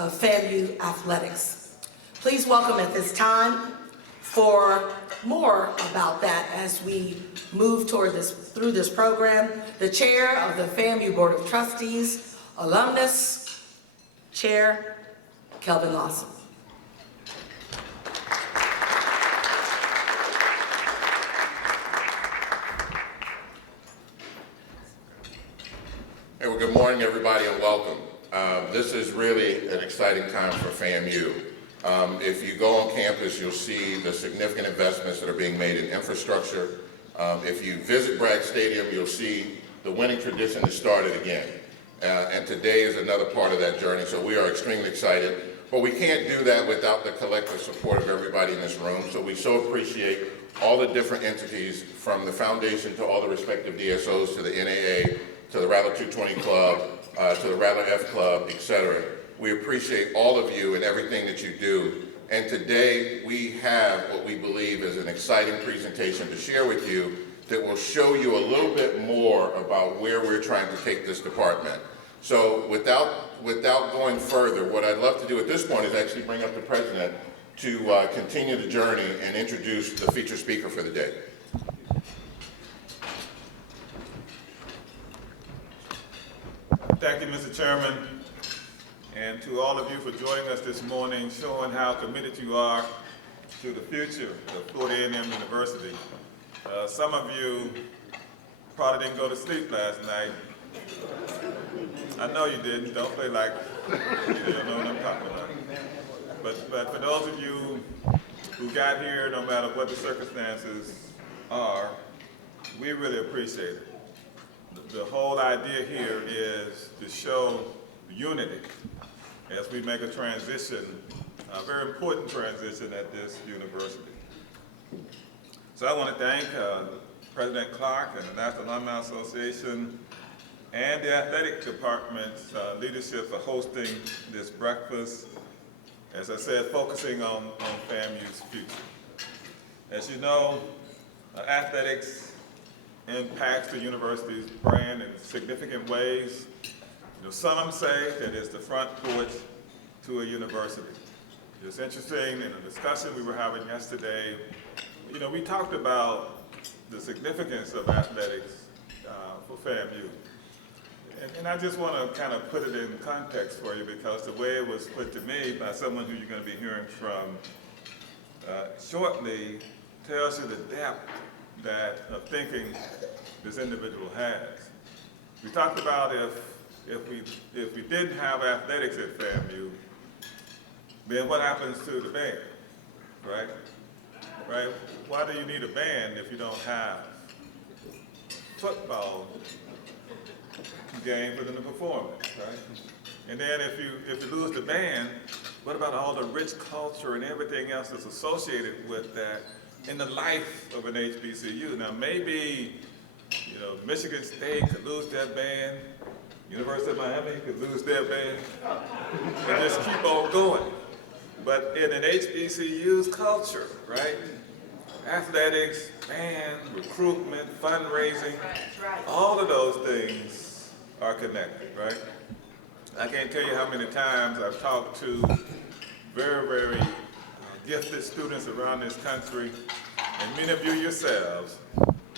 of FAMU athletics. Please welcome at this time, for more about that as we move through this program, the chair of the FAMU Board of Trustees, alumnus, Chair Kelvin Lawson. Hey, well, good morning, everybody, and welcome. This is really an exciting time for FAMU. If you go on campus, you'll see the significant investments that are being made in infrastructure. If you visit Bragg Stadium, you'll see the winning tradition has started again. And today is another part of that journey, so we are extremely excited. But we can't do that without the collective support of everybody in this room, so we so appreciate all the different entities, from the foundation to all the respective DSOs, to the NAA, to the Rattler 220 Club, to the Rattler F Club, etc. We appreciate all of you and everything that you do. And today we have what we believe is an exciting presentation to share with you that will show you a little bit more about where we're trying to take this department. So without going further, what I'd love to do at this point is actually bring up the president to continue the journey and introduce the featured speaker for the day. Thank you, Mr. Chairman, and to all of you for joining us this morning, showing how committed you are to the future of Florida A&M University. Some of you probably didn't go to sleep last night. I know you didn't. Don't play like you don't know what I'm talking about. But for those of you who got here, no matter what the circumstances are, we really appreciate it. The whole idea here is to show unity as we make a transition, a very important transition at this university. So I want to thank President Clark and the National Alumni Association and the athletic department's leadership for hosting this breakfast, as I said, focusing on FAMU's future. As you know, athletics impacts the university's brand in significant ways. You know, some say that it's the front porch to a university. It's interesting, in a discussion we were having yesterday, you know, we talked about the significance of athletics for FAMU. And I just want to kind of put it in context for you, because the way it was put to me by someone who you're going to be hearing from shortly tells you the depth of thinking this individual has. We talked about if we didn't have athletics at FAMU, then what happens to the band, right? Right? Why do you need a band if you don't have football game for them to perform it, right? And then if you lose the band, what about all the rich culture and everything else that's associated with that in the life of an HBCU? Now maybe, you know, Michigan State could lose their band, University of Miami could lose their band, and just keep on going. But in an HBCU's culture, right? Athletics, band, recruitment, fundraising, all of those things are connected, right? I can't tell you how many times I've talked to very, very gifted students around this country, and many of you yourselves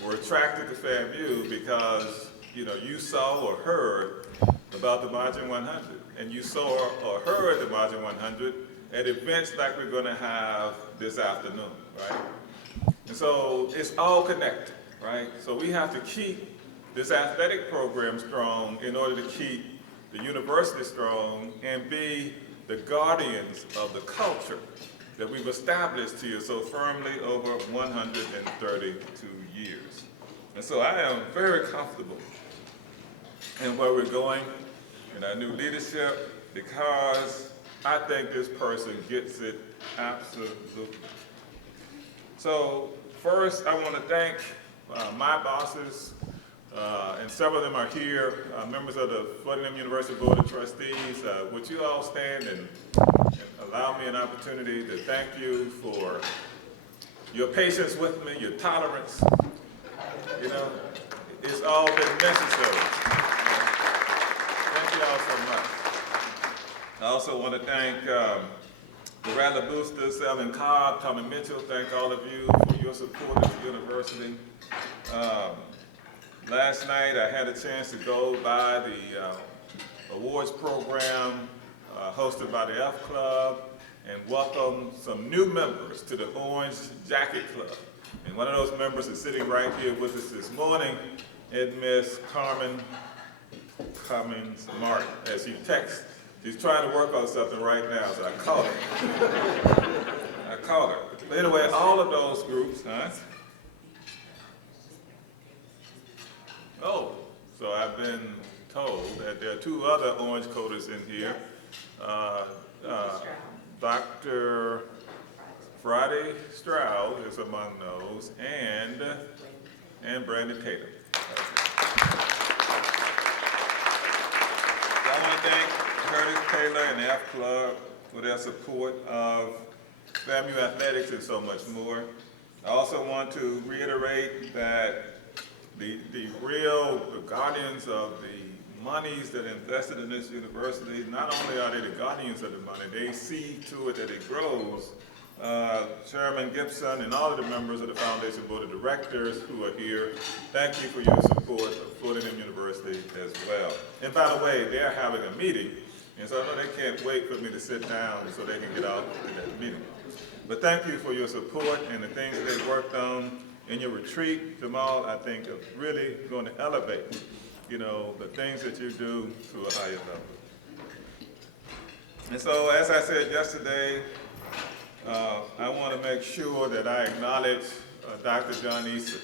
were attracted to FAMU because, you know, you saw or heard about the Marching 100, and you saw or heard the Marching 100 at events like we're going to have this afternoon, right? And so it's all connected, right? So we have to keep this athletic program strong in order to keep the university strong and be the guardians of the culture that we've established here so firmly over 132 years. And so I am very comfortable in where we're going in our new leadership, because I think this person gets it absolutely. So first, I want to thank my bosses, and several of them are here, members of the Florida A&M University Board of Trustees. Would you all stand and allow me an opportunity to thank you for your patience with me, your tolerance. You know, it's all been necessary. Thank you all so much. I also want to thank the Rattler Boosters, Ellen Cobb, Tommy Mitchell. Thank all of you for your support at the university. Last night I had a chance to go by the awards program hosted by the F Club and welcome some new members to the Orange Jacket Club. And one of those members is sitting right here with us this morning, and Miss Carmen Cummings Martin. As she texts, she's trying to work on something right now, so I called her. But anyway, all of those groups, huh? Oh, so I've been told that there are two other orange coaters in here. Dr. Friday Stroud is among those, and Brandon Tatum. I want to thank Curtis Taylor and the F Club for their support of FAMU athletics and so much more. I also want to reiterate that the guardians of the monies that are invested in this university, not only are they the guardians of the money, they see to it that it grows. Chairman Gibson and all of the members of the Foundation Board of Directors who are here, thank you for your support of Fordham University as well. And by the way, they're having a meeting, and so I know they can't wait for me to sit down so they can get out to that meeting. But thank you for your support and the things that they've worked on in your retreat. Jamal, I think, are really going to elevate, the things that you do to a higher level. And so, as I said yesterday, I want to make sure that I acknowledge Dr. John Eason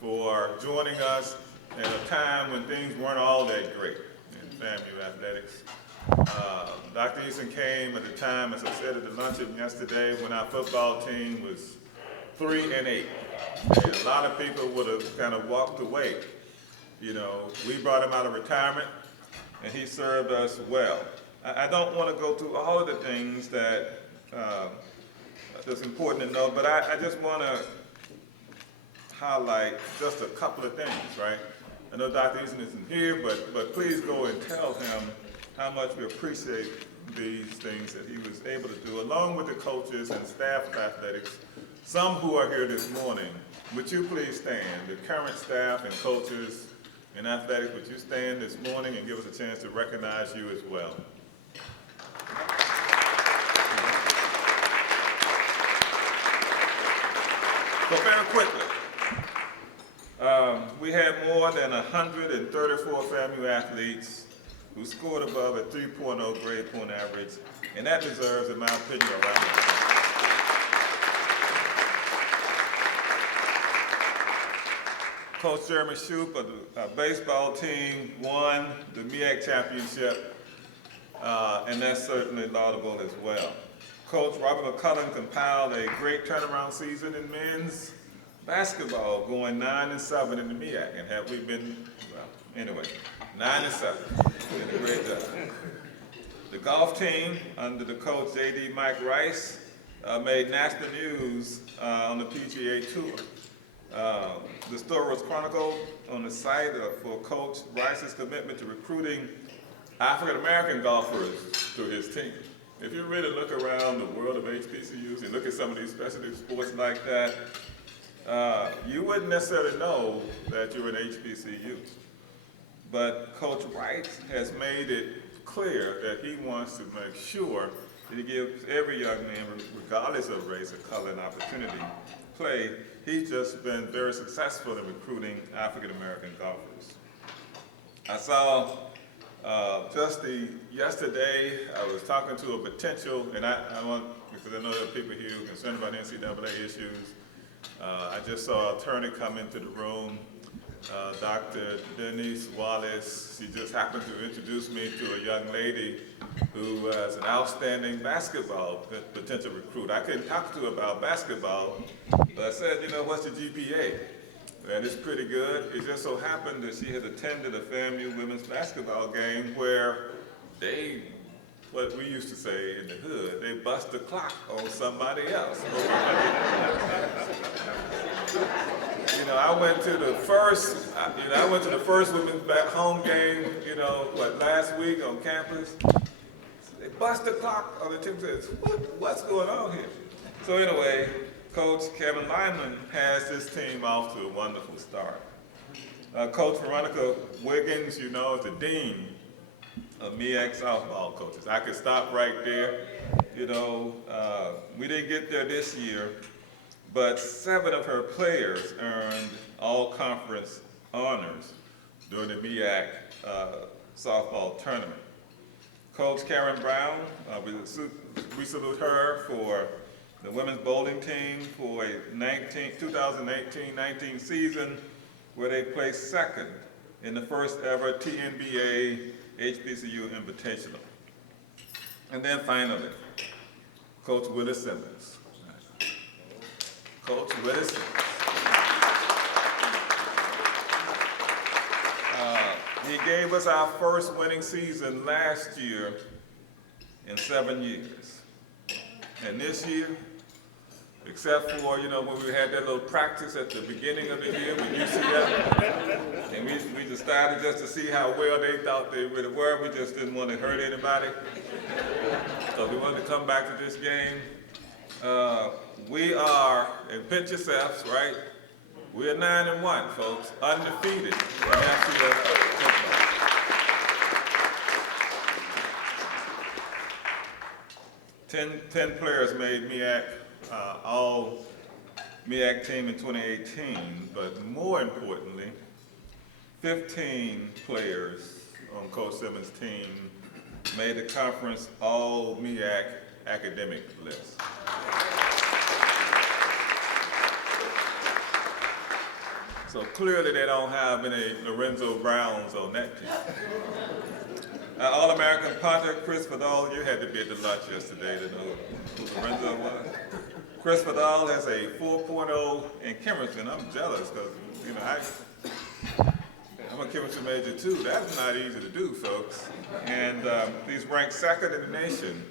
for joining us at a time when things weren't all that great in FAMU athletics. Dr. Eason came at the time, as I said at the luncheon yesterday, when our football team was 3-8. And a lot of people would have kind of walked away. We brought him out of retirement, and he served us well. I don't want to go through all of the things that's important to know, but I just want to highlight just a couple of things, right? I know Dr. Eason isn't here, but please go and tell him how much we appreciate these things that he was able to do, along with the coaches and staff of athletics, some who are here this morning. Would you please stand? The current staff and coaches in athletics, would you stand this morning and give us a chance to recognize you as well? So very quickly, we had more than 134 FAMU athletes who scored above a 3.0 grade point average, and that deserves, in my opinion, a round of applause. Coach Jeremy Shoup of the baseball team won the MEAC championship, and that's certainly laudable as well. Coach Robert McCullum compiled a great turnaround season in men's basketball, going 9-7 in the MEAC. And have we been, well, anyway, 9-7. Did a great job. The golf team, under the coach AD Mike Rice, made national news on the PGA Tour. The story was chronicled on the site for Coach Rice's commitment to recruiting African-American golfers to his team. If you really look around the world of HBCUs and look at some of these specialty sports like that, you wouldn't necessarily know that you're an HBCU. But Coach Rice has made it clear that he wants to make sure that he gives every young man, regardless of race or color, an opportunity to play. He's just been very successful in recruiting African-American golfers. I saw yesterday, I was talking to a potential, and I want, because I know there are people here who are concerned about NCAA issues. I just saw an attorney come into the room, Dr. Denise Wallace. She just happened to introduce me to a young lady who is an outstanding basketball potential recruit. I couldn't talk to her about basketball, but I said, what's your GPA? And it's pretty good. It just so happened that she had attended a FAMU women's basketball game where they, what we used to say in the hood, they bust the clock on somebody else. I went to the first women's home game, last week on campus. They bust the clock. Other team says, what's going on here? So anyway, Coach Kevin Lyman has this team off to a wonderful start. Coach Veronica Wiggins, you know, is the dean of MEAC softball coaches. I could stop right there. You know, we didn't get there this year, but 7 of her players earned all-conference honors during the MEAC softball tournament. Coach Karen Brown, we salute her for the women's bowling team for a 2018-19 season where they placed 2nd in the first ever TNBA HBCU Invitational. And then finally, Coach Willis Simmons. Coach Willis Simmons. He gave us our first winning season last year in 7 years. And this year, except for, you know, when we had that little practice at the beginning of the year with UCF, and we decided just to see how well they thought they really were. We just didn't want to hurt anybody. So we wanted to come back to this game. We are, and pinch yourselves, right? We are 9-1, folks, undefeated in FCS football. 10 players made MEAC, all MEAC team in 2018, but more importantly, 15 players on Coach Simmons' team made the conference all MEAC academic list. So clearly they don't have any Lorenzo Browns on that team. All-American punter Chris Fadal, you had to be at the lunch yesterday to know who Lorenzo was. Chris Fadal has a 4.0 in chemistry, and I'm jealous because, you know, I'm a chemistry major too. That's not easy to do, folks. And he's ranked 2nd in the nation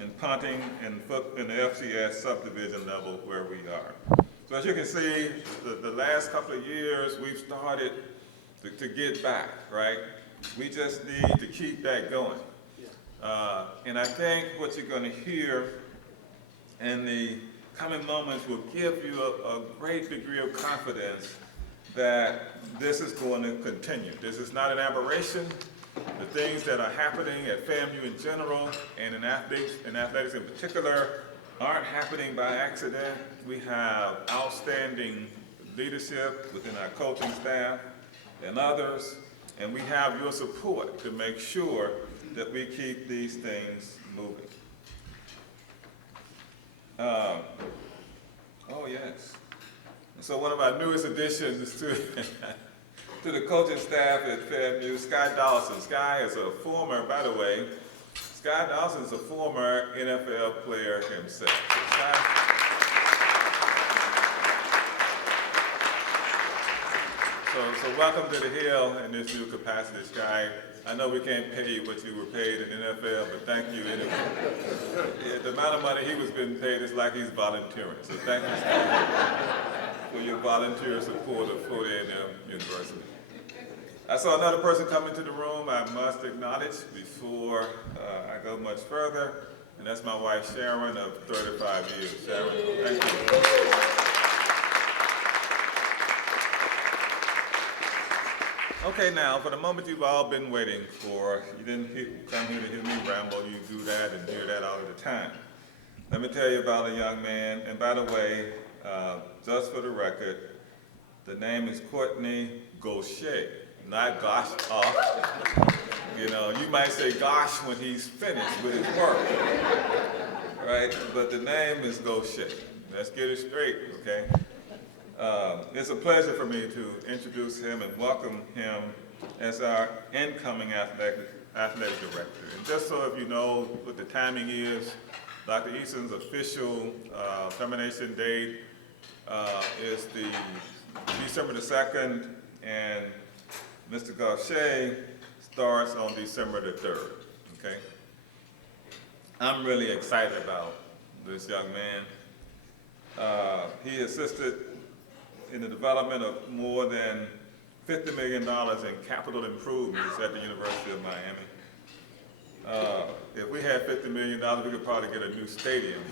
in punting in the FCS subdivision level where we are. So as you can see, the last couple of years, we've started to get back, right? We just need to keep that going. And I think what you're going to hear in the coming moments will give you a great degree of confidence that this is going to continue. This is not an aberration. The things that are happening at FAMU in general and in athletics in particular aren't happening by accident. We have outstanding leadership within our coaching staff and others, and we have your support to make sure that we keep these things moving. Oh yes. So one of our newest additions to the coaching staff at FAMU, Sky Dawson. Sky is a former, by the way, Sky Dawson is a former NFL player himself. So welcome to the Hill in this new capacity, Sky. I know we can't pay you what you were paid in the NFL, but thank you anyway. Yeah, the amount of money he was being paid is like he's volunteering. So thank you, Sky, for your volunteer support of Florida A&M University. I saw another person come into the room I must acknowledge before I go much further, and that's my wife Sharon of 35 years. Sharon, thank you. Okay, now, for the moment you've all been waiting for, you didn't come here to hear me ramble, you do that and hear that all of the time. Let me tell you about a young man, and by the way, just for the record, the name is Kortne Gosha, not gosh off. You know, you might say gosh when he's finished with his work, right? But the name is Gosha. Let's get it straight, okay? It's a pleasure for me to introduce him and welcome him as our incoming athletic director. And just so if you know what the timing is, Dr. Easton's official termination date is the December the 2nd, and Mr. Gosha starts on December the 3rd, okay? I'm really excited about this young man. He assisted in the development of more than $50 million in capital improvements at the University of Miami. If we had $50 million, we could probably get a new stadium.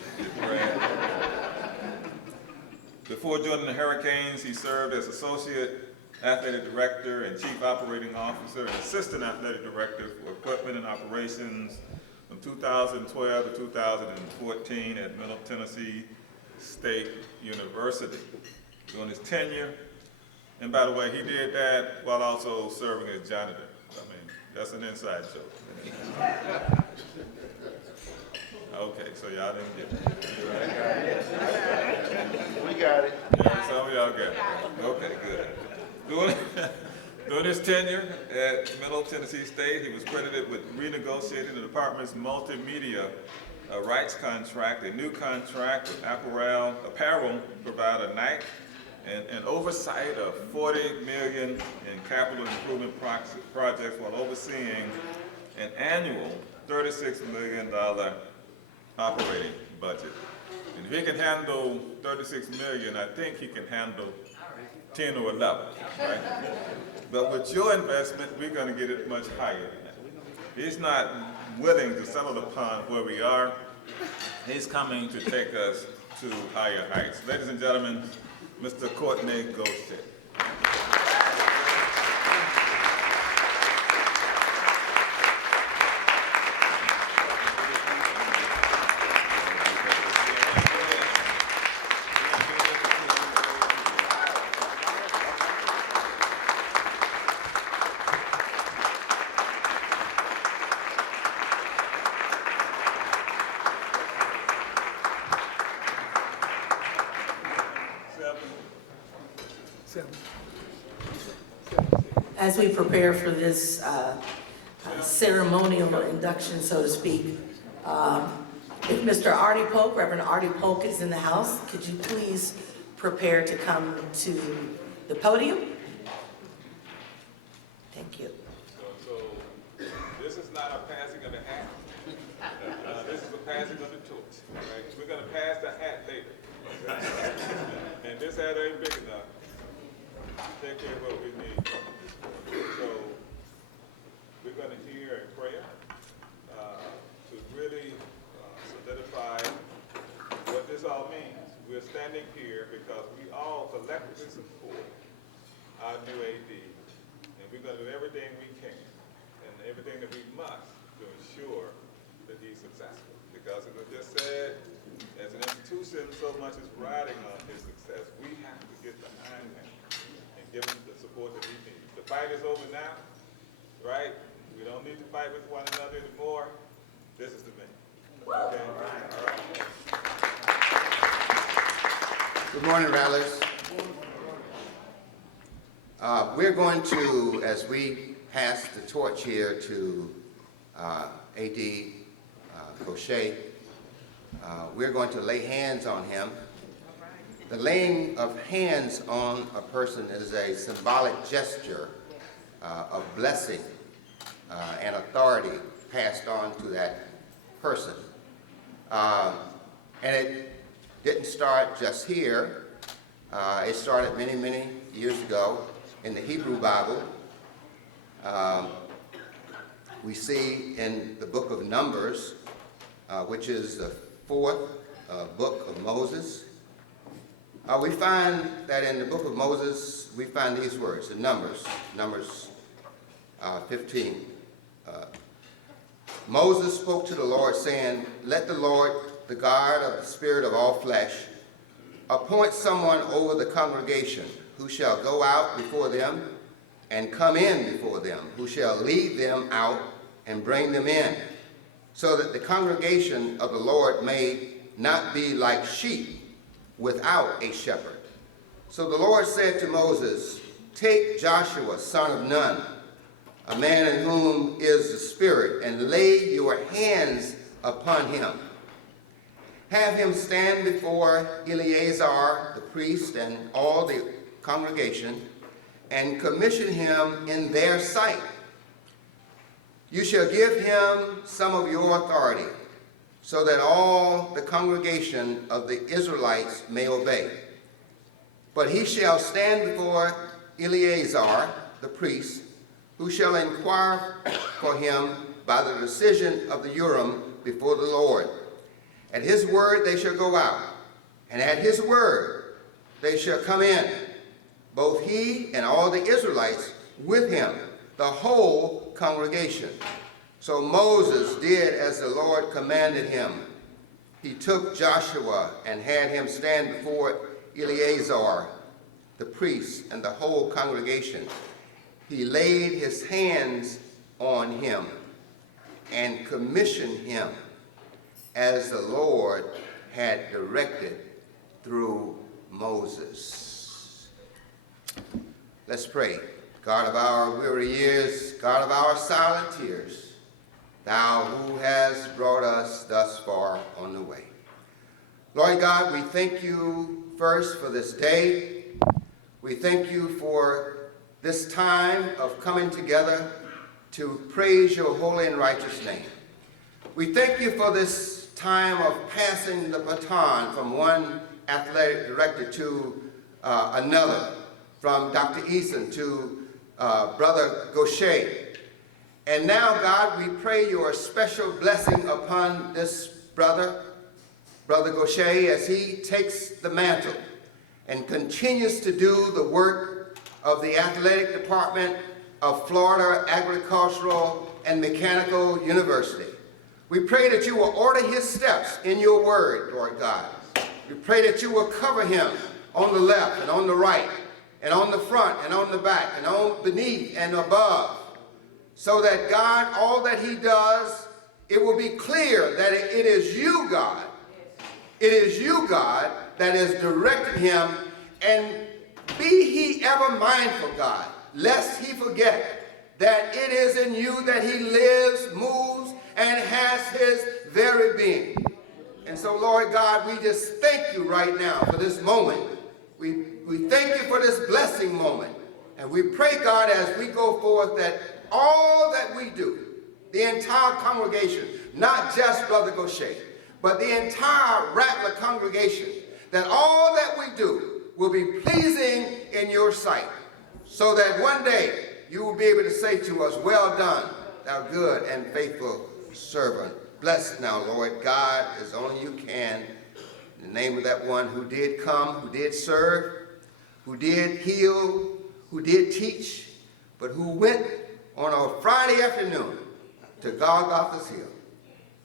Before joining the Hurricanes, he served as Associate Athletic Director and Chief Operating Officer and Assistant Athletic Director for Equipment and Operations from 2012 to 2014 at Middle Tennessee State University. During his tenure, and by the way, he did that while also serving as janitor. I mean, that's an inside joke. Okay, so y'all didn't get it. We got it. Yeah, some of y'all got it. Okay, good. During his tenure at Middle Tennessee State, he was credited with renegotiating the department's multimedia rights contract, a new contract with apparel provider Nike, and oversight of $40 million in capital improvement projects while overseeing an annual $36 million operating budget. And if he can handle $36 million, I think he can handle 10 or 11, right? But with your investment, we're going to get it much higher than that. He's not willing to settle upon where we are. He's coming to take us to higher heights. Ladies and gentlemen, Mr. Kortne Gosha. As we prepare for this ceremonial induction, so to speak, if Mr. Artie Polk, Reverend Artie Polk is in the house, could you please prepare to come to the podium? Thank you. So this is not a passing of the hat. This is a passing of the torch. Right? We're going to pass the hat later. And this hat ain't big enough to take care of what we need. So we're going to hear a prayer to really solidify what this all means. We're standing here because we all collectively support our new AD, and we're going to do everything we can and everything that we must to ensure that he's successful. Because as I just said, as an institution, so much is riding on his success. We have to get behind him and give him the support that he needs. The fight is over now, right? We don't need to fight with one another anymore. This is the man. Okay? All right. Good morning, rattlers. We're going to, as we pass the torch here to AD Gosha, we're going to lay hands on him. The laying of hands on a person is a symbolic gesture of blessing and authority passed on to that person. And it didn't start just here. It started many, many years ago in the Hebrew Bible. We see in the book of Numbers, which is the fourth book of Moses, we find that in the book of Moses, we find these words in Numbers 15. Moses spoke to the Lord, saying, "Let the Lord, the God of the spirit of all flesh, appoint someone over the congregation who shall go out before them and come in before them, who shall lead them out and bring them in, so that the congregation of the Lord may not be like sheep without a shepherd." So the Lord said to Moses, "Take Joshua, son of Nun, a man in whom is the Spirit, and lay your hands upon him. Have him stand before Eleazar the priest and all the congregation, and commission him in their sight. You shall give him some of your authority, so that all the congregation of the Israelites may obey. But he shall stand before Eleazar the priest, who shall inquire for him by the decision of the Urim before the Lord. At his word they shall go out, and at his word they shall come in, both he and all the Israelites with him, the whole congregation. So Moses did as the Lord commanded him. He took Joshua and had him stand before Eleazar, the priest, and the whole congregation. He laid his hands on him and commissioned him as the Lord had directed through Moses. Let's pray. God of our weary years, God of our silent tears, thou who hast brought us thus far on the way. Lord God, we thank you first for this day. We thank you for this time of coming together to praise your holy and righteous name. We thank you for this time of passing the baton from one athletic director to another, from Dr. Eason to Brother Gosha. And now, God, we pray your special blessing upon this Brother Gosha, as he takes the mantle and continues to do the work of the athletic department of Florida Agricultural and Mechanical University. We pray that you will order his steps in your word, Lord God. We pray that you will cover him on the left and on the right, and on the front and on the back, and on beneath and above, so that, God, all that he does, it will be clear that it is you, God. It is you, God, that has directed him, and be he ever mindful, God, lest he forget that it is in you that he lives, moves, and has his very being. And so, Lord God, we just thank you right now for this moment. We thank you for this blessing moment. And we pray, God, as we go forth, that all that we do, the entire congregation, not just Brother Gosha, but the entire Rattler congregation, that all that we do will be pleasing in your sight, so that one day you will be able to say to us, well done, thou good and faithful servant. Bless now, Lord God, as only you can, in the name of that one who did come, who did serve, who did heal, who did teach, but who went on a Friday afternoon to Golgotha's Hill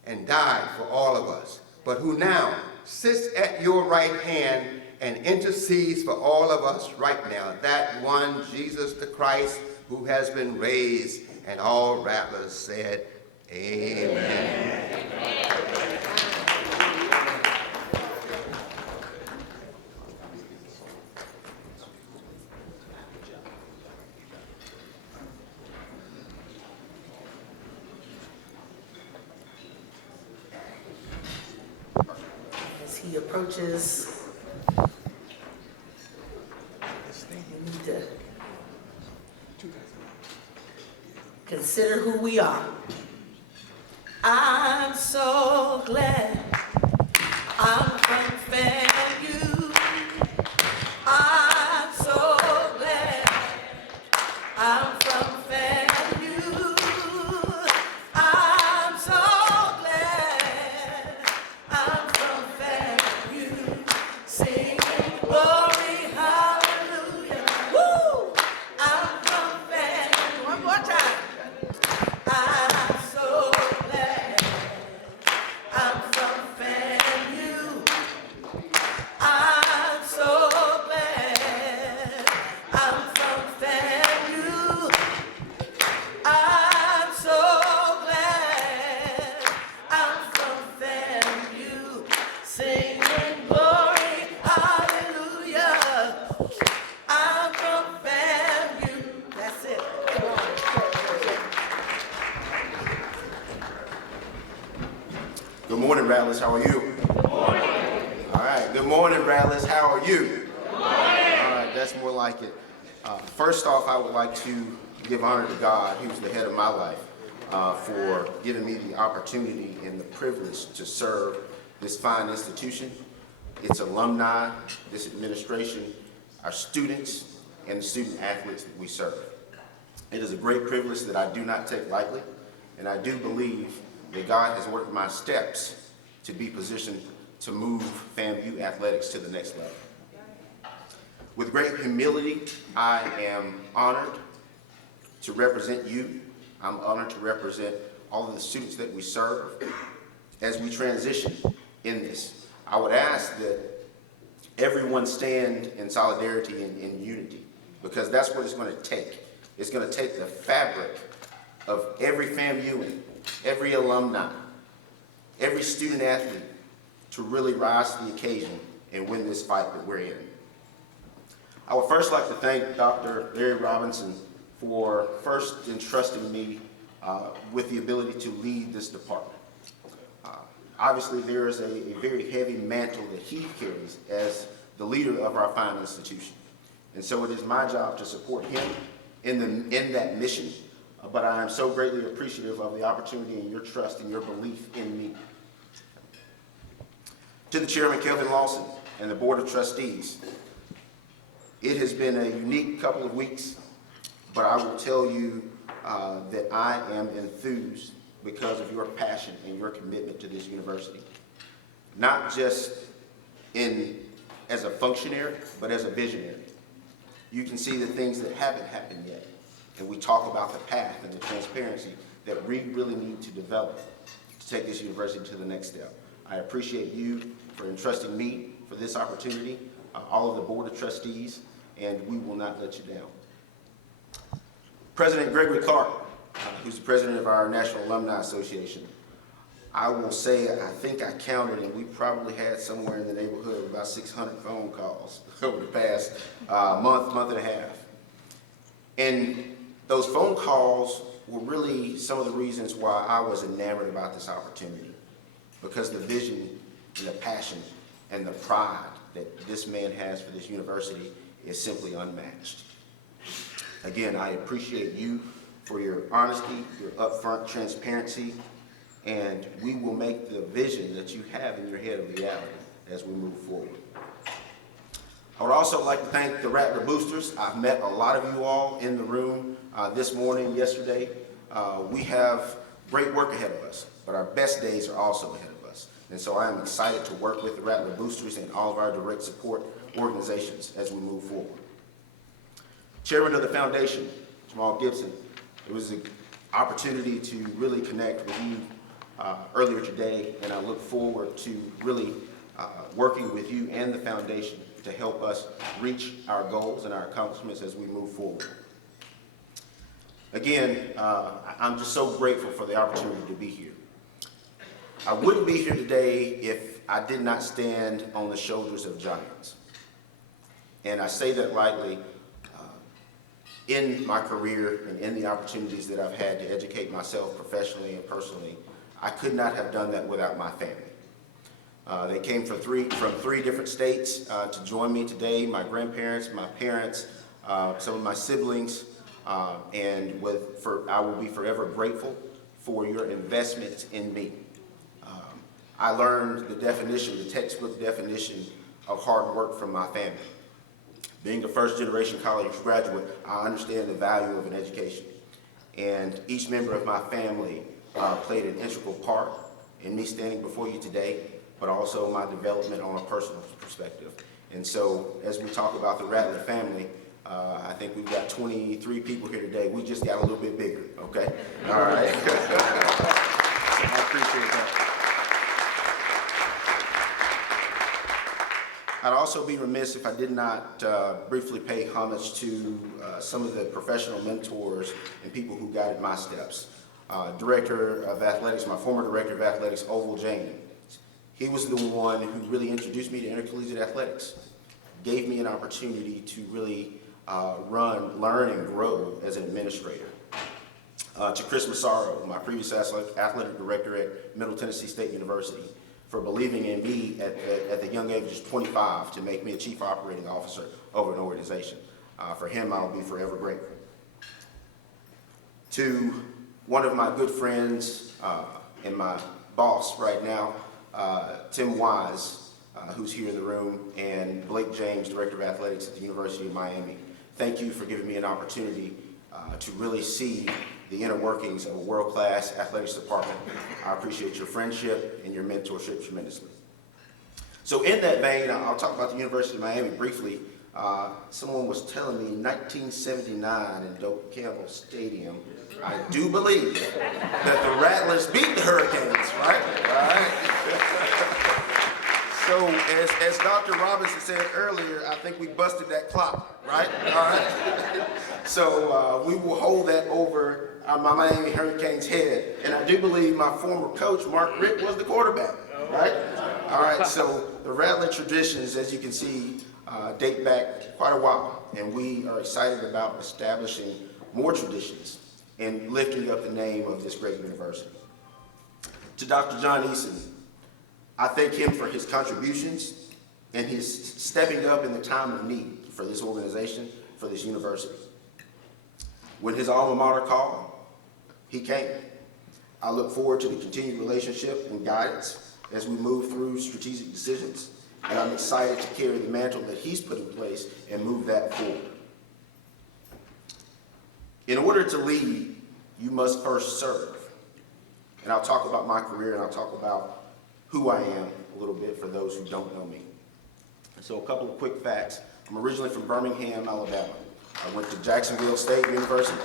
and died for all of us, but who now sits at your right hand and intercedes for all of us right now. That one, Jesus the Christ, who has been raised, and all Rattlers said, amen. As he approaches, we need to consider who we are. I'm so glad I'm from FAMU. I'm so glad I'm from FAMU. I'm so glad I'm from FAMU. Singing glory, hallelujah. Woo! I'm from FAMU. One more time. I'm so glad I'm from FAMU. I'm so glad I'm from FAMU. I'm so glad I'm from FAMU. Singing glory, hallelujah. I'm from FAMU. That's it. Come on. Good morning, Rattlers. How are you? Good morning. All right. Good morning, Rattlers. How are you? Good morning. All right. That's more like it. First off, I would like to give honor to God, who's the head of my life, for giving me the opportunity and the privilege to serve this fine institution, its alumni, this administration, our students, and the student athletes that we serve. It is a great privilege that I do not take lightly. and I do believe that God has worked my steps to be positioned to move FAMU athletics to the next level. With great humility, I am honored to represent you. I'm honored to represent all of the students that we serve as we transition in this. I would ask that everyone stand in solidarity and in unity, because that's what it's going to take. It's going to take the fabric of every FAMUan, every alumni, every student athlete to really rise to the occasion and win this fight that we're in. I would first like to thank Dr. Larry Robinson for first entrusting me with the ability to lead this department. Obviously, there is a very heavy mantle that he carries as the leader of our fine institution. And so it is my job to support him in that mission, but I am so greatly appreciative of the opportunity and your trust and your belief in me. To the Chairman, Kelvin Lawson, and the Board of Trustees, it has been a unique couple of weeks, but I will tell you that I am enthused because of your passion and your commitment to this university. Not just as a functionary, but as a visionary. You can see the things that haven't happened yet, and we talk about the path and the transparency that we really need to develop to take this university to the next step. I appreciate you for entrusting me for this opportunity, all of the Board of Trustees, and we will not let you down. President Gregory Clark, who's the president of our National Alumni Association, I will say, I think I counted, and we probably had somewhere in the neighborhood of about 600 phone calls over the past month and a half. And those phone calls were really some of the reasons why I was enamored about this opportunity, because the vision and the passion and the pride that this man has for this university is simply unmatched. Again, I appreciate you for your honesty, your upfront transparency, and we will make the vision that you have in your head a reality as we move forward. I would also like to thank the Rattler Boosters. I've met a lot of you all in the room this morning, yesterday. We have great work ahead of us, but our best days are also ahead of us. And so I am excited to work with the Rattler Boosters and all of our direct support organizations as we move forward. Chairman of the Foundation, Jamal Gibson, it was an opportunity to really connect with you earlier today, and I look forward to really working with you and the foundation to help us reach our goals and our accomplishments as we move forward. Again, I'm just so grateful for the opportunity to be here. I wouldn't be here today if I did not stand on the shoulders of giants. And I say that lightly. In my career and in the opportunities that I've had to educate myself professionally and personally, I could not have done that without my family. They came from three different states to join me today, my grandparents, my parents, some of my siblings, and I will be forever grateful for your investment in me. I learned the textbook definition of hard work from my family. Being a first-generation college graduate, I understand the value of an education. And each member of my family played an integral part in me standing before you today, but also my development on a personal perspective. And so, as we talk about the Rattler family, I think we've got 23 people here today. We just got a little bit bigger, okay? All right. I appreciate that. I'd also be remiss if I did not briefly pay homage to some of the professional mentors and people who guided my steps. Director of Athletics, my former Director of Athletics, Oval Jane. He was the one who really introduced me to intercollegiate athletics, gave me an opportunity to really learn, and grow as an administrator. To Chris Massaro, my previous athletic director at Middle Tennessee State University, for believing in me at the young age of 25 to make me a chief operating officer over an organization. For him, I'll be forever grateful. To one of my good friends and my boss right now, Tim Wise, who's here in the room, and Blake James, Director of Athletics at the University of Miami. Thank you for giving me an opportunity to really see the inner workings of a world-class athletics department. I appreciate your friendship and your mentorship tremendously. So in that vein, I'll talk about the University of Miami briefly. Someone was telling me 1979 in Doak Campbell Stadium, I do believe that the Rattlers beat the Hurricanes, right? All right. So as Dr. Robinson said earlier, I think we busted that clock, right? All right. So we will hold that over my Miami Hurricanes head. And I do believe my former coach, Mark Rick, was the quarterback, right? All right, so the Rattler traditions, as you can see, date back quite a while. And we are excited about establishing more traditions and lifting up the name of this great university. To Dr. John Eason, I thank him for his contributions and his stepping up in the time of need for this organization, for this university. When his alma mater called, he came. I look forward to the continued relationship and guidance as we move through strategic decisions, and I'm excited to carry the mantle that he's put in place and move that forward. In order to lead, you must first serve. And I'll talk about my career and I'll talk about who I am a little bit for those who don't know me. So a couple of quick facts. I'm originally from Birmingham, Alabama. I went to Jacksonville State University.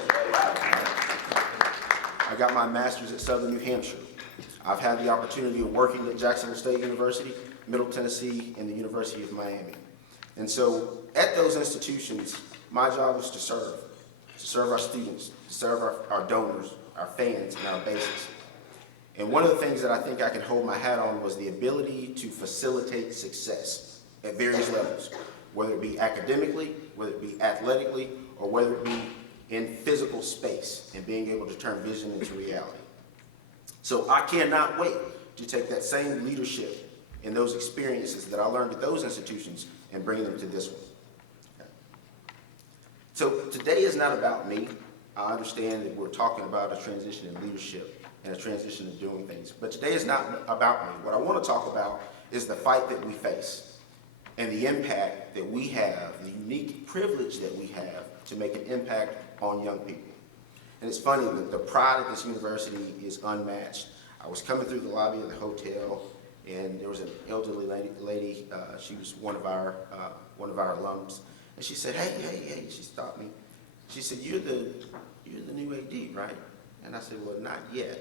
I got my master's at Southern New Hampshire. I've had the opportunity of working at Jacksonville State University, Middle Tennessee, and the University of Miami. And so at those institutions, my job was to serve our students, to serve our donors, our fans, and our bases. And one of the things that I think I can hold my hat on was the ability to facilitate success at various levels, whether it be academically, whether it be athletically, or whether it be in physical space and being able to turn vision into reality. So I cannot wait to take that same leadership and those experiences that I learned at those institutions and bring them to this one. So today is not about me. I understand that we're talking about a transition in leadership and a transition in doing things, but today is not about me. What I want to talk about is the fight that we face and the impact that we have, the unique privilege that we have to make an impact on young people. And it's funny that the pride of this university is unmatched. I was coming through the lobby of the hotel, and there was an elderly lady. She was one of our alums, and she said, "Hey!" She stopped me. She said, "You're the new AD, right?" And I said, "Well, not yet.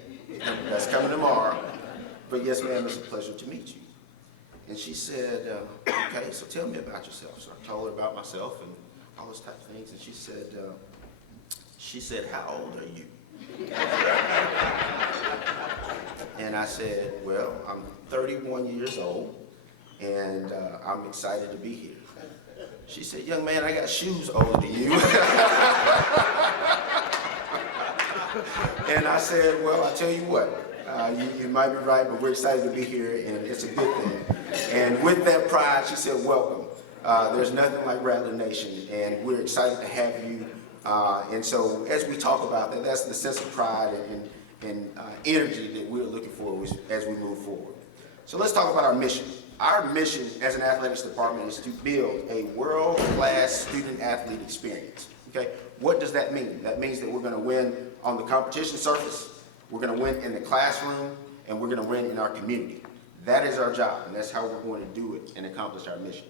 That's coming tomorrow. But yes, ma'am, it's a pleasure to meet you." And she said, "Okay, so tell me about yourself." So I told her about myself and all those types of things, and she said, "How old are you?" And I said, "Well, I'm 31 years old, and I'm excited to be here." She said, "Young man, I got shoes older than you." And I said, "Well, I tell you what, you might be right, but we're excited to be here, and it's a good thing." And with that pride, she said, "Welcome. There's nothing like Rattler Nation, and we're excited to have you." And so as we talk about that, that's the sense of pride and energy that we're looking for as we move forward. So let's talk about our mission. Our mission as an athletics department is to build a world-class student-athlete experience. Okay? What does that mean? That means that we're going to win on the competition surface, we're going to win in the classroom, and we're going to win in our community. That is our job, and that's how we're going to do it and accomplish our mission.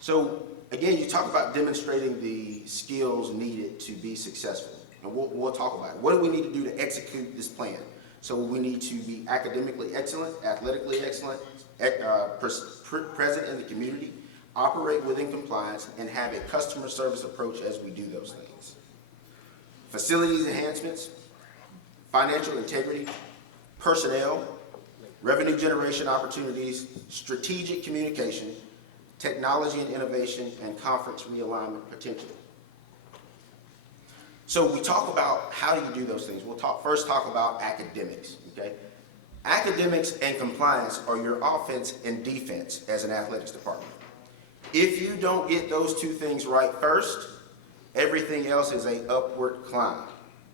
So again, you talk about demonstrating the skills needed to be successful, and we'll talk about it. What do we need to do to execute this plan? So we need to be academically excellent, athletically excellent, present in the community, operate within compliance, and have a customer service approach as we do those things. Facilities enhancements, financial integrity, personnel, revenue generation opportunities, strategic communication, technology and innovation, and conference realignment potential. So we talk about how do you do those things. We'll first talk about academics, okay? Academics and compliance are your offense and defense as an athletics department. If you don't get those two things right first, everything else is an upward climb,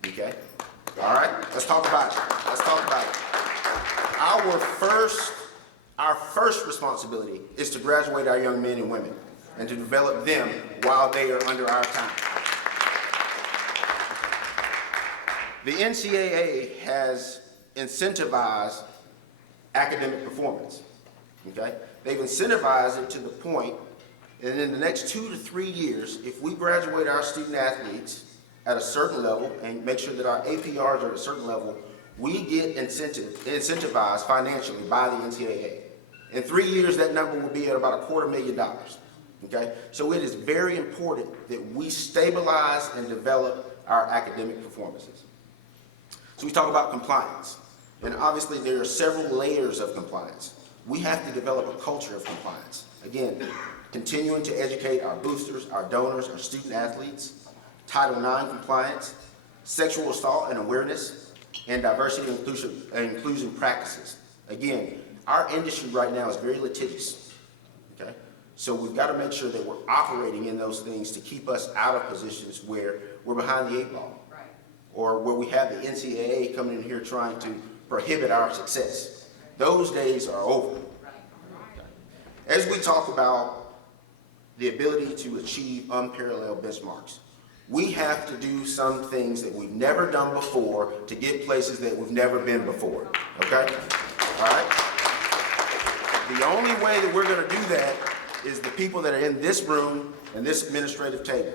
okay? All right, let's talk about it. Let's talk about it. Our first responsibility is to graduate our young men and women and to develop them while they are under our time. The NCAA has incentivized academic performance, okay? They've incentivized it to the point that in the next 2 to 3 years, if we graduate our student athletes at a certain level and make sure that our APRs are at a certain level, we get incentivized financially by the NCAA. In 3 years, that number will be at about $250,000, okay? So it is very important that we stabilize and develop our academic performances. So we talk about compliance, and obviously there are several layers of compliance. We have to develop a culture of compliance. Again, continuing to educate our boosters, our donors, our student athletes, Title IX compliance, sexual assault and awareness, and diversity and inclusion practices. Again, our industry right now is very litigious, okay? So we've got to make sure that we're operating in those things to keep us out of positions where we're behind the 8 ball. Or where we have the NCAA coming in here trying to prohibit our success. Those days are over. As we talk about the ability to achieve unparalleled benchmarks, we have to do some things that we've never done before to get places that we've never been before, okay? All right? The only way that we're going to do that is the people that are in this room and this administrative table.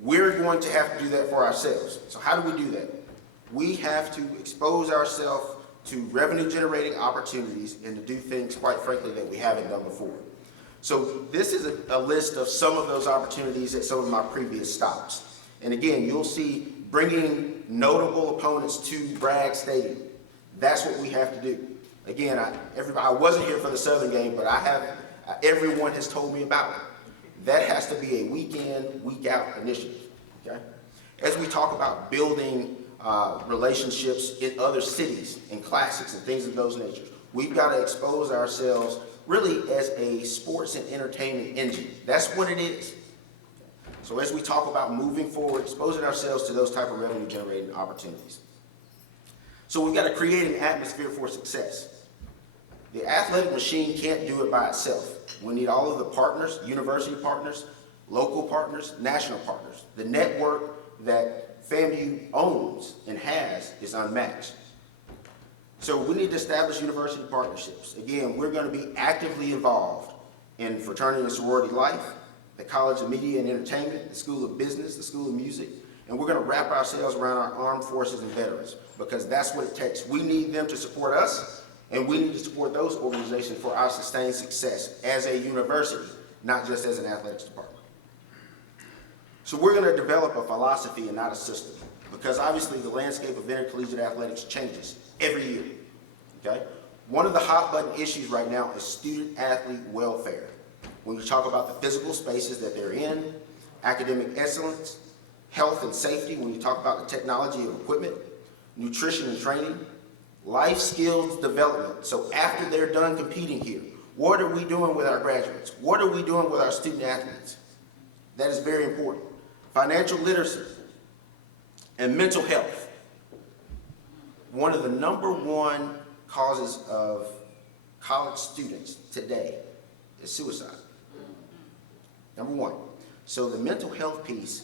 We're going to have to do that for ourselves. So how do we do that? We have to expose ourselves to revenue generating opportunities and to do things, quite frankly, that we haven't done before. So this is a list of some of those opportunities at some of my previous stops. And again, you'll see bringing notable opponents to Bragg Stadium. That's what we have to do. Again, I wasn't here for the Southern game, but everyone has told me about it. That has to be a week in, week out initiative, okay? As we talk about building relationships in other cities and classics and things of those natures, we've got to expose ourselves really as a sports and entertainment engine. That's what it is. So as we talk about moving forward, exposing ourselves to those type of revenue generating opportunities. So we've got to create an atmosphere for success. The athletic machine can't do it by itself. We need all of the partners, university partners, local partners, national partners. The network that FAMU owns and has is unmatched. So we need to establish university partnerships. Again, we're going to be actively involved in fraternity and sorority life, the College of Media and Entertainment, the School of Business, the School of Music, and we're going to wrap ourselves around our armed forces and veterans because that's what it takes. We need them to support us, and we need to support those organizations for our sustained success as a university, not just as an athletics department. So we're going to develop a philosophy and not a system, because obviously the landscape of intercollegiate athletics changes every year, okay? One of the hot button issues right now is student athlete welfare. When you talk about the physical spaces that they're in, academic excellence, health and safety, when you talk about the technology of equipment, nutrition and training, life skills development. So after they're done competing here, what are we doing with our graduates? What are we doing with our student athletes? That is very important. Financial literacy and mental health. One of the #1 causes of college students today is suicide. #1. So the mental health piece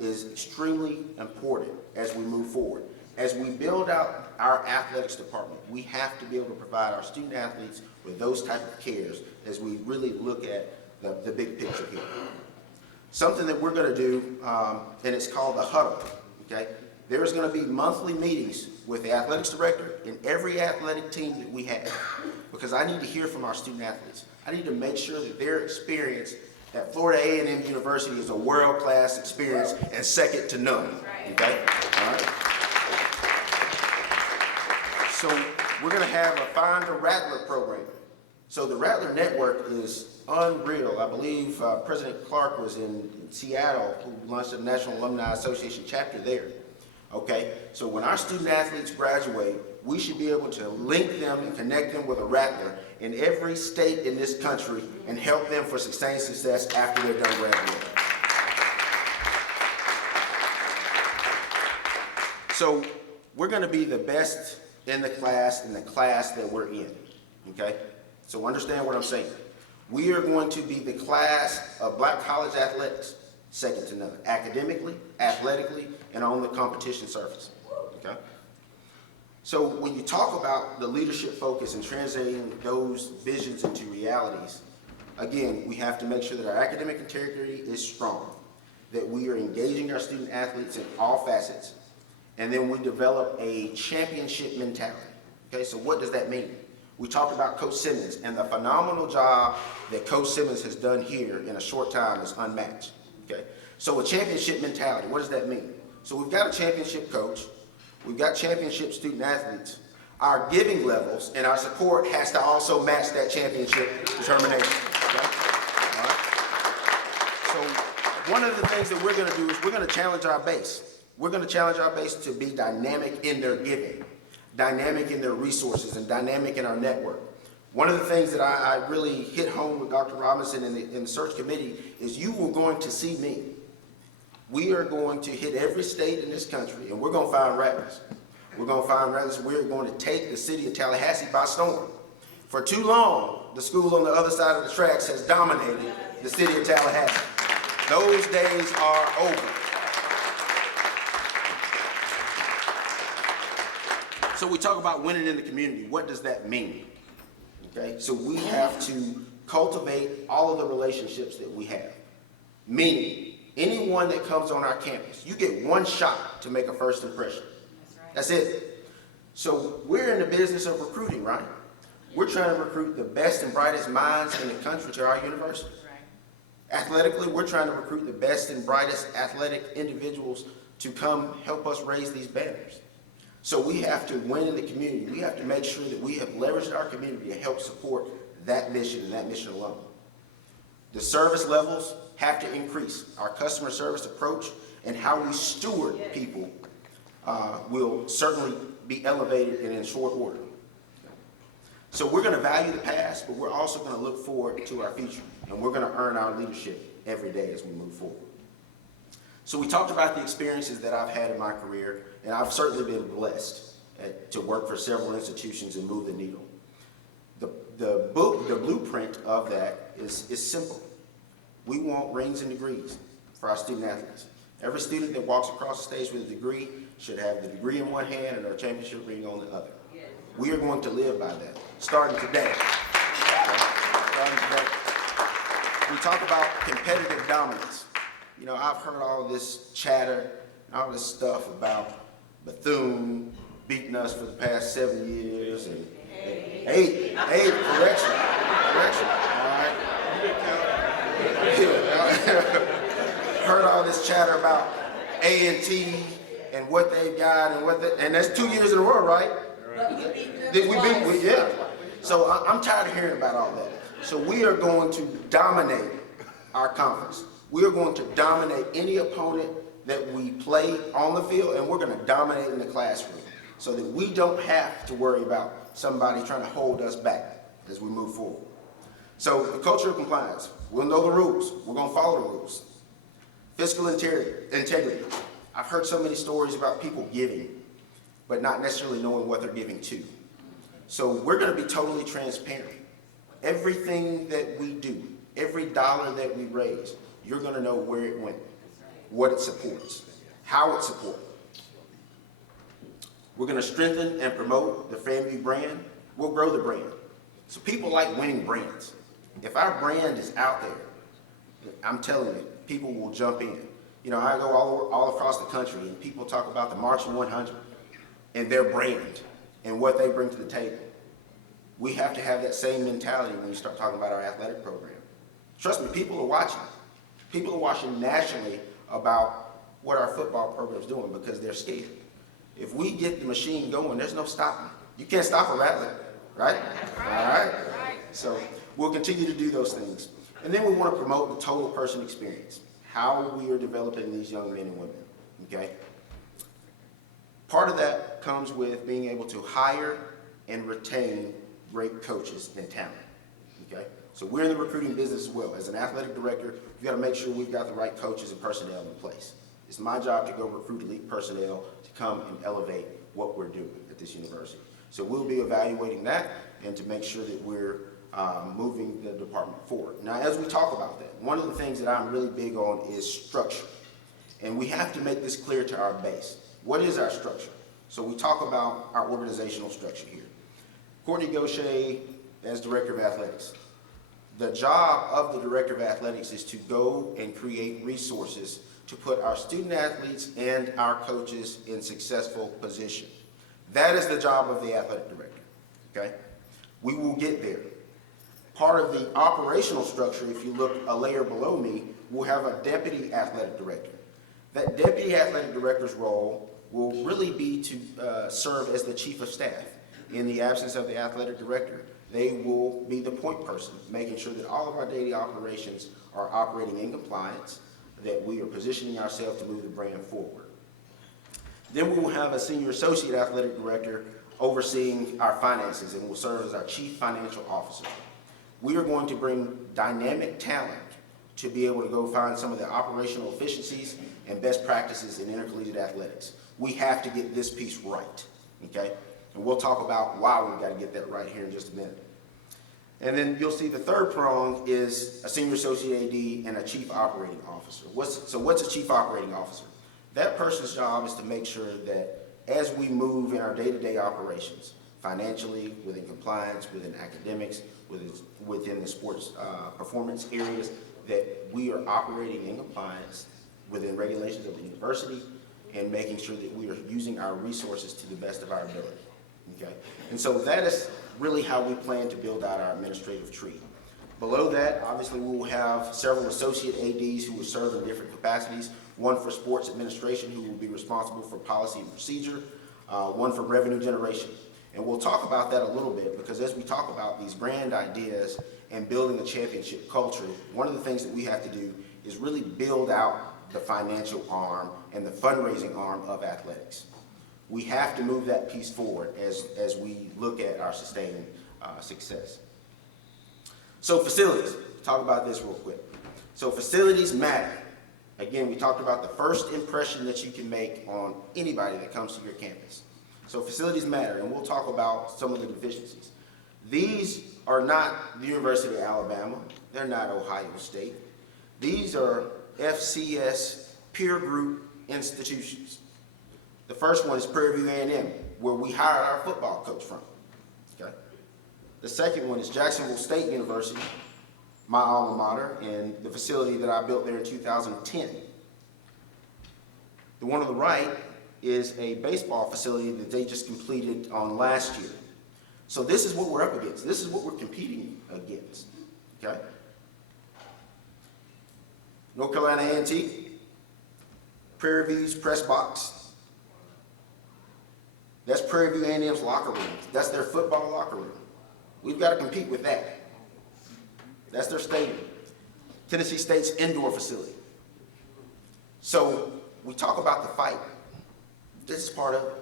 is extremely important as we move forward. As we build out our athletics department, we have to be able to provide our student athletes with those type of cares as we really look at the big picture here. Something that we're going to do, and it's called the huddle, okay? There's going to be monthly meetings with the athletics director and every athletic team that we have, because I need to hear from our student athletes. I need to make sure that their experience at Florida A&M University is a world-class experience and second to none, okay? All right? So we're going to have a Find a Rattler program. So the Rattler Network is unreal. I believe President Clark was in Seattle, who launched the National Alumni Association chapter there. Okay, so when our student athletes graduate, we should be able to link them and connect them with a Rattler in every state in this country and help them for sustained success after they're done graduating. So we're going to be the best in the class that we're in, okay? So understand what I'm saying. We are going to be the class of black college athletics, second to none, academically, athletically, and on the competition surface, Okay? So when you talk about the leadership focus and translating those visions into realities, again, we have to make sure that our academic integrity is strong, that we are engaging our student athletes in all facets, and then we develop a championship mentality. Okay, so what does that mean? We talked about Coach Simmons, and the phenomenal job that Coach Simmons has done here in a short time is unmatched. Okay, so a championship mentality, what does that mean? So we've got a championship coach, we've got championship student athletes. Our giving levels and our support has to also match that championship determination. Okay? All right? So one of the things that we're going to do is we're going to challenge our base. We're going to challenge our base to be dynamic in their giving, dynamic in their resources, and dynamic in our network. One of the things that I really hit home with Dr. Robinson in the search committee is you were going to see me. We are going to hit every state in this country, and we're going to find rattlers. We're going to find rattlers. We're going to take the city of Tallahassee by storm. For too long, the school on the other side of the tracks has dominated the city of Tallahassee. Those days are over. So we talk about winning in the community. What does that mean? Okay, so we have to cultivate all of the relationships that we have. Meaning, anyone that comes on our campus, you get one shot to make a first impression. That's it. So we're in the business of recruiting, right? We're trying to recruit the best and brightest minds in the country to our university. Athletically, we're trying to recruit the best and brightest athletic individuals to come help us raise these banners. So we have to win in the community. We have to make sure that we have leveraged our community to help support that mission and that mission alone. The service levels have to increase. Our customer service approach and how we steward people will certainly be elevated and in short order. So we're going to value the past, but we're also going to look forward to our future, and we're going to earn our leadership every day as we move forward. So we talked about the experiences that I've had in my career, and I've certainly been blessed to work for several institutions and move the needle. The blueprint of that is simple. We want rings and degrees for our student athletes. Every student that walks across the stage with a degree should have the degree in one hand and their championship ring on the other. We are going to live by that, starting today. Okay? Starting today. We talk about competitive dominance. You know, I've heard all this chatter, all this stuff about Bethune beating us for the past 7 years, and eight, correction, all right? Heard all this chatter about A&T and what they've got and that's 2 years in a row, right? Yeah. So I'm tired of hearing about all that. So we are going to dominate our conference. We are going to dominate any opponent that we play on the field, and we're going to dominate in the classroom so that we don't have to worry about somebody trying to hold us back as we move forward. So the culture of compliance, we'll know the rules. We're going to follow the rules. Fiscal integrity. I've heard so many stories about people giving, but not necessarily knowing what they're giving to. So we're going to be totally transparent. Everything that we do, every dollar that we raise, you're going to know where it went, what it supports, how it supports. We're going to strengthen and promote the FAMU brand. We'll grow the brand. So people like winning brands. If our brand is out there, I'm telling you, people will jump in. You know, I go all across the country, and people talk about the Marching 100 and their brand and what they bring to the table. We have to have that same mentality when you start talking about our athletic program. Trust me, people are watching. People are watching nationally about what our football program is doing because they're scared. If we get the machine going, there's no stopping. You can't stop a rattler, right? All right? So we'll continue to do those things. And then we want to promote the total person experience, how we are developing these young men and women, okay? Part of that comes with being able to hire and retain great coaches and talent, okay? So we're in the recruiting business as well. As an athletic director, you got to make sure we've got the right coaches and personnel in place. It's my job to go recruit elite personnel to come and elevate what we're doing at this university. So we'll be evaluating that and to make sure that we're moving the department forward. Now, as we talk about that, one of the things that I'm really big on is structure. And we have to make this clear to our base. What is our structure? So we talk about our organizational structure here. Kortne Gosha as Director of Athletics. The job of the Director of Athletics is to go and create resources to put our student athletes and our coaches in successful position. That is the job of the athletic director, okay? We will get there. Part of the operational structure, if you look a layer below me, we'll have a deputy athletic director. That deputy athletic director's role will really be to serve as the chief of staff. In the absence of the athletic director, they will be the point person, making sure that all of our daily operations are operating in compliance, that we are positioning ourselves to move the brand forward. Then we will have a senior associate athletic director overseeing our finances and will serve as our chief financial officer. We are going to bring dynamic talent to be able to go find some of the operational efficiencies and best practices in intercollegiate athletics. We have to get this piece right, okay? And we'll talk about why we've got to get that right here in just a minute. And then you'll see the third prong is a senior associate AD and a chief operating officer. What's a chief operating officer? That person's job is to make sure that as we move in our day-to-day operations, financially, within compliance, within academics, within the sports performance areas, that we are operating in compliance within regulations of the university and making sure that we are using our resources to the best of our ability, okay? And so that is really how we plan to build out our administrative tree. Below that, obviously, we will have several associate ADs who will serve in different capacities, one for sports administration who will be responsible for policy and procedure, one for revenue generation. And we'll talk about that a little bit because as we talk about these grand ideas and building a championship culture, one of the things that we have to do is really build out the financial arm and the fundraising arm of athletics. We have to move that piece forward as we look at our sustained success. So facilities, talk about this real quick. So facilities matter. Again, we talked about the first impression that you can make on anybody that comes to your campus. So facilities matter, and we'll talk about some of the deficiencies. These are not the University of Alabama. They're not Ohio State. These are FCS peer group institutions. The first one is Prairie View A&M, where we hired our football coach from, okay? The second one is Jacksonville State University, my alma mater, and the facility that I built there in 2010. The one on the right is a baseball facility that they just completed on last year. So this is what we're up against. This is what we're competing against, okay? North Carolina A&T, Prairie View's press box. That's Prairie View A&M's locker room. That's their football locker room. We've got to compete with that. That's their stadium. Tennessee State's indoor facility. So we talk about the fight. This is part of it.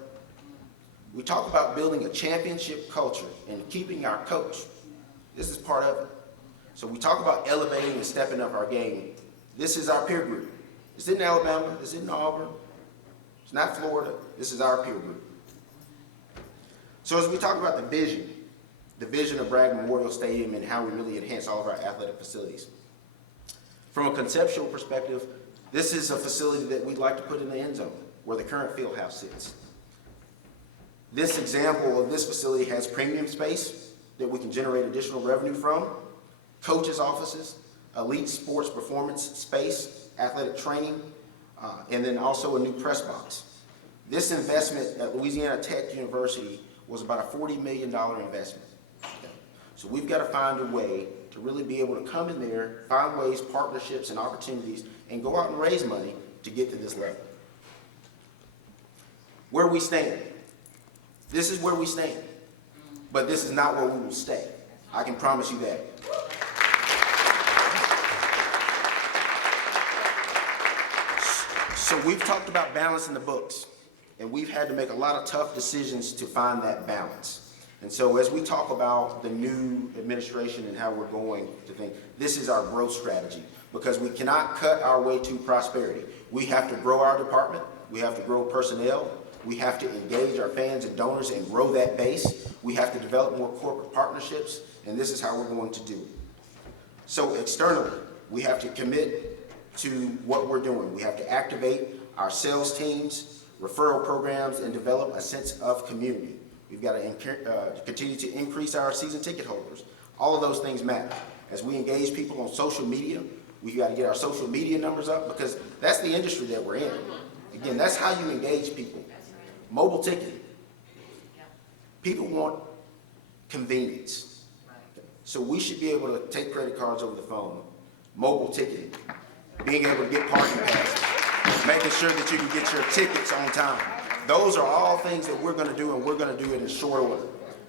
We talk about building a championship culture and keeping our coach. This is part of it. So we talk about elevating and stepping up our game. This is our peer group. It's in Alabama. It's in Auburn. It's not Florida. This is our peer group. So as we talk about the vision of Bragg Memorial Stadium and how we really enhance all of our athletic facilities. From a conceptual perspective, this is a facility that we'd like to put in the end zone where the current field house sits. This example of this facility has premium space that we can generate additional revenue from, coaches' offices, elite sports performance space, athletic training, and then also a new press box. This investment at Louisiana Tech University was about a $40 million investment. So we've got to find a way to really be able to come in there, find ways, partnerships, and opportunities, and go out and raise money to get to this level. Where we stand. This is where we stand. But this is not where we will stay. I can promise you that. So we've talked about balance in the books, and we've had to make a lot of tough decisions to find that balance. And so as we talk about the new administration and how we're going to think, this is our growth strategy, because we cannot cut our way to prosperity. We have to grow our department. We have to grow personnel. We have to engage our fans and donors and grow that base. We have to develop more corporate partnerships, and this is how we're going to do it. So externally, we have to commit to what we're doing. We have to activate our sales teams. referral programs, and develop a sense of community. We've got to continue to increase our season ticket holders. All of those things matter. As we engage people on social media, we've got to get our social media numbers up because that's the industry that we're in. Again, that's how you engage people. Mobile ticketing. People want convenience. So we should be able to take credit cards over the phone. Mobile ticketing. Being able to get parking passes. Making sure that you can get your tickets on time. Those are all things that we're going to do, and we're going to do it in short order.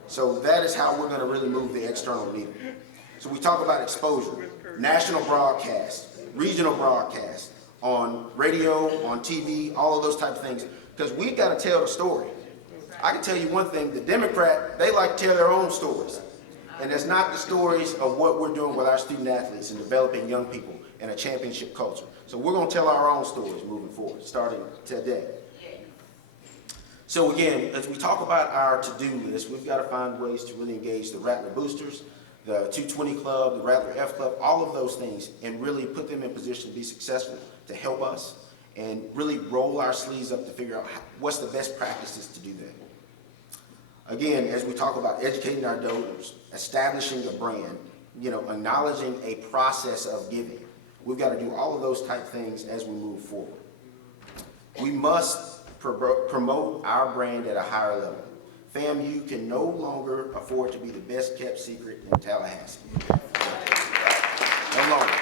So that is how we're going to really move the external needle. So we talk about exposure, national broadcast, regional broadcast, on radio, on TV, all of those type of things, because we've got to tell the story. I can tell you one thing, the Democrat, they like to tell their own stories. And it's not the stories of what we're doing with our student athletes and developing young people in a championship culture. So we're going to tell our own stories moving forward, starting today. So again, as we talk about our to-do list, we've got to find ways to really engage the Rattler Boosters, the 220 Club, the Rattler F Club, all of those things, and really put them in position to be successful, to help us, and really roll our sleeves up to figure out what's the best practices to do that. Again, as we talk about educating our donors, establishing a brand, acknowledging a process of giving, we've got to do all of those type things as we move forward. We must promote our brand at a higher level. FAMU can no longer afford to be the best kept secret in Tallahassee. No longer.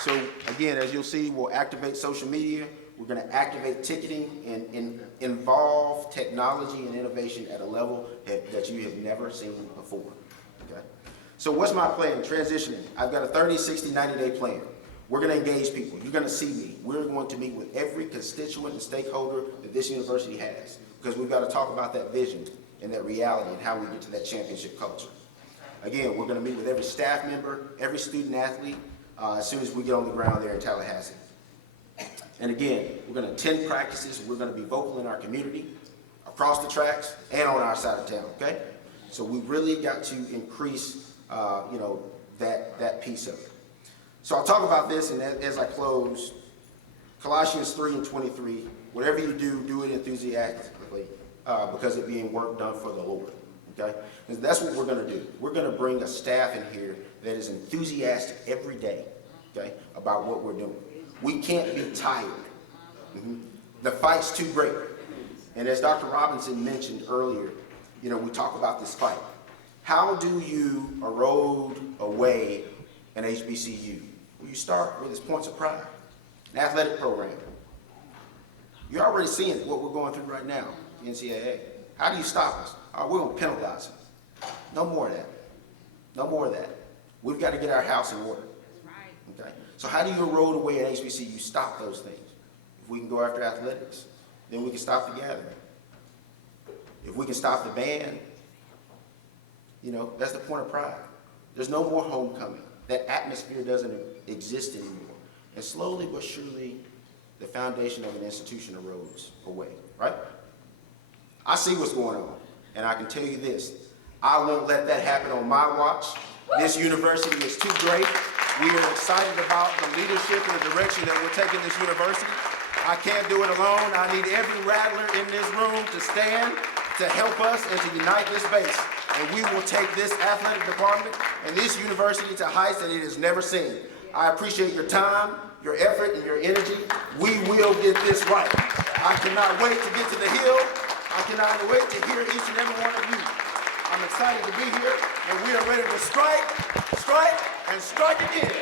So again, as you'll see, we'll activate social media. We're going to activate ticketing and involve technology and innovation at a level that you have never seen before. Okay? So what's my plan? Transitioning. I've got a 30, 60, 90-day plan. We're going to engage people. You're going to see me. We're going to meet with every constituent and stakeholder that this university has, because we've got to talk about that vision and that reality and how we get to that championship culture. Again, we're going to meet with every staff member, every student athlete, as soon as we get on the ground there in Tallahassee. And again, we're going to attend practices. We're going to be vocal in our community, across the tracks, and on our side of town, okay? So we really got to increase, that piece of it. So I'll talk about this, and as I close, Colossians 3:23, whatever you do, do it enthusiastically, because it being work done for the Lord, okay? And that's what we're going to do. We're going to bring a staff in here that is enthusiastic every day, okay, about what we're doing. We can't be tired. The fight's too great. And as Dr. Robinson mentioned earlier, we talk about this fight. How do you erode away an HBCU? Well, you start with its points of pride, an athletic program. You're already seeing what we're going through right now, the NCAA. How do you stop us? We're going to penalize them. No more of that. No more of that. We've got to get our house in order. Okay? So how do you erode away an HBCU? Stop those things. If we can go after athletics, then we can stop the gathering. If we can stop the band, that's the point of pride. There's no more homecoming. That atmosphere doesn't exist anymore. And slowly but surely, the foundation of an institution erodes away, right? I see what's going on, and I can tell you this. I won't let that happen on my watch. This university is too great. We are excited about the leadership and the direction that we're taking this university. I can't do it alone. I need every Rattler in this room to stand, to help us, and to unite this base. And we will take this athletic department and this university to heights that it has never seen. I appreciate your time, your effort, and your energy. We will get this right. I cannot wait to get to the hill. I cannot wait to hear each and every one of you. I'm excited to be here, and we are ready to strike, and strike again.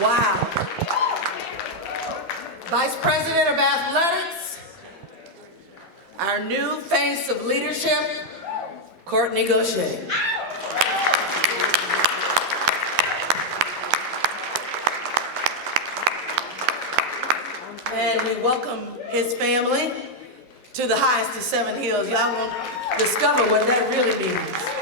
Wow. Vice President of Athletics, our new face of leadership, Kortne Gosha. And we welcome his family to the highest of 7 hills. Y'all will discover what that really means.